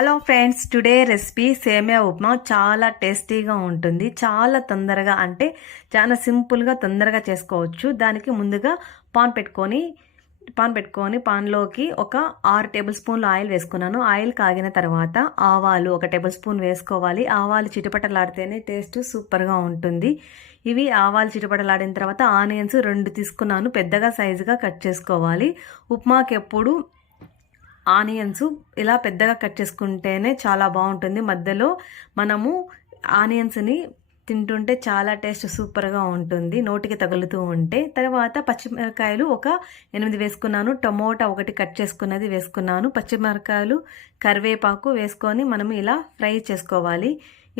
Hello friends, today recipe సేమియా ఉప్మా చాలా టేస్టీగా ఉంటుంది. చాలా తొందరగా అంటే చాలా సింపుల్గా తొందరగా చేసుకోవచ్చు. దానికి ముందుగా పాన్ పెట్టుకొని పాన్లోకి ఒక 6 టేబుల్ స్పూన్లు ఆయిల్ వేసుకున్నాను. ఆయిల్ కాగిన తర్వాత ఆవాలు 1 టేబుల్ స్పూన్ వేసుకోవాలి. ఆవాలు చిటపటలాడితేనే టేస్ట్ సూపర్గా ఉంటుంది. ఇవి ఆవాలు చిటపటలాడిన తర్వాత ఆనియన్స్ 2 తీసుకున్నాను. పెద్దగా సైజుగా కట్ చేసుకోవాలి. ఉప్మాకి ఎప్పుడు ఆనియన్స్ ఇలా పెద్దగా కట్ చేసుకుంటేనే చాలా బాగుంటుంది. మధ్యలో మనము ఆనియన్స్ని తింటుంటే చాలా టేస్ట్ సూపర్గా ఉంటుంది, నోటికి తగులుతూ ఉంటే. తర్వాత పచ్చిమిరకాయలు ఒక 8 వేసుకున్నాను. టమోటా 1 కట్ చేసుకున్నది వేసుకున్నాను. పచ్చిమిరకాయలు, కరివేపాకు వేసుకొని మనము ఇలా ఫ్రై చేసుకోవాలి.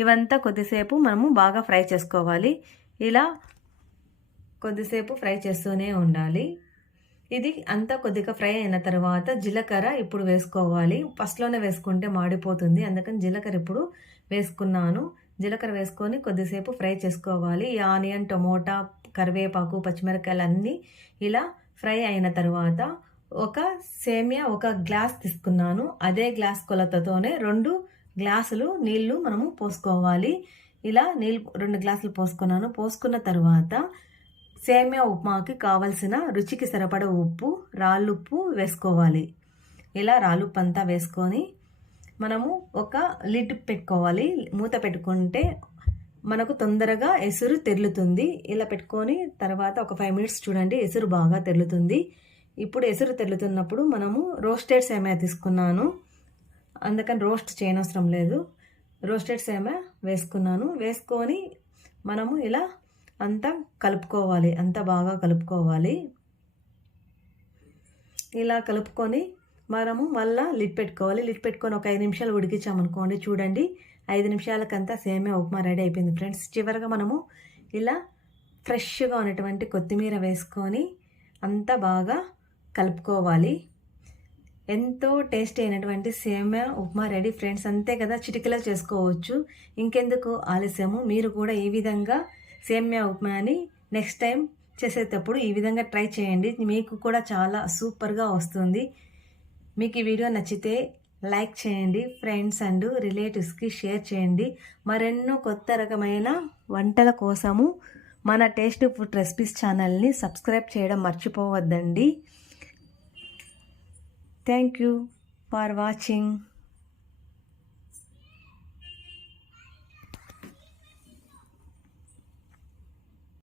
ఇవంతా కొద్దిసేపు మనము బాగా ఫ్రై చేసుకోవాలి. ఇలా కొద్దిసేపు ఫ్రై చేస్తూనే ఉండాలి. ఇది అంతా కొద్దిగా ఫ్రై అయిన తర్వాత జీలకర్ర ఇప్పుడు వేసుకోవాలి. ఫస్ట్లోనే వేసుకుంటే మాడిపోతుంది, అందుకని జీలకర్ర ఇప్పుడు వేసుకున్నాను. జీలకర్ర వేసుకొని కొద్దిసేపు ఫ్రై చేసుకోవాలి. ఈ ఆనియన్, టమోటా, కరివేపాకు, పచ్చిమిరకాయలు అన్నీ ఇలా ఫ్రై అయిన తర్వాత సేమియా 1 గ్లాస్ తీసుకున్నాను. అదే గ్లాస్ కొలతతోనే 2 గ్లాసులు నీళ్లు మనము పోసుకోవాలి. ఇలా నీళ్ళు 2 గ్లాసులు పోసుకున్నాను. పోసుకున్న తర్వాత సేమియా ఉప్మాకి కావలసిన రుచికి సరిపడ ఉప్పు, రాళ్ళుప్పు వేసుకోవాలి. ఇలా రాళ్ళుప్పు అంతా వేసుకొని మనము ఒక లిడ్ పెట్టుకోవాలి. మూత పెట్టుకుంటే మనకు తొందరగా ఎసురు తెరులుతుంది. ఇలా పెట్టుకొని తర్వాత ఒక 5 మినిట్స్ చూడండి, ఎసురు బాగా తెరులుతుంది. ఇప్పుడు ఎసురు తెరులుతున్నప్పుడు మనము రోస్టెడ్ సేమియా తీసుకున్నాను, అందుకని రోస్ట్ చేయనవసరం లేదు. రోస్టెడ్ సేమియా వేసుకున్నాను. వేసుకొని మనము ఇలా అంతా కలుపుకోవాలి, అంతా బాగా కలుపుకోవాలి. ఇలా కలుపుకొని మనము మళ్ళీ లిడ్ పెట్టుకోవాలి. లిడ్ పెట్టుకొని ఒక 5 నిమిషాలు ఉడికించామనుకోండి, చూడండి 5 నిమిషాలకంతా సేమియా ఉప్మా రెడీ అయిపోయింది ఫ్రెండ్స్. చివరిగా మనము ఇలా ఫ్రెష్గా ఉన్నటువంటి కొత్తిమీర వేసుకొని అంతా బాగా కలుపుకోవాలి. ఎంతో టేస్టీ అయినటువంటి సేమియా ఉప్మా రెడీ ఫ్రెండ్స్. అంతే కదా, చిటికలో చేసుకోవచ్చు. ఇంకెందుకు ఆలస్యము, మీరు కూడా ఈ విధంగా సేమియా ఉప్మాని నెక్స్ట్ టైం చేసేటప్పుడు ఈ విధంగా ట్రై చేయండి. మీకు కూడా చాలా సూపర్గా వస్తుంది. మీకు ఈ వీడియో నచ్చితే లైక్ చేయండి, ఫ్రెండ్స్ అండ్ రిలేటివ్స్కి షేర్ చేయండి. మరెన్నో కొత్త రకమైన వంటల కోసము మన టేస్ట్ ఫుడ్ రెసిపీస్ ఛానల్ని సబ్స్క్రైబ్ చేయడం మర్చిపోవద్దండి. Thank you for watching.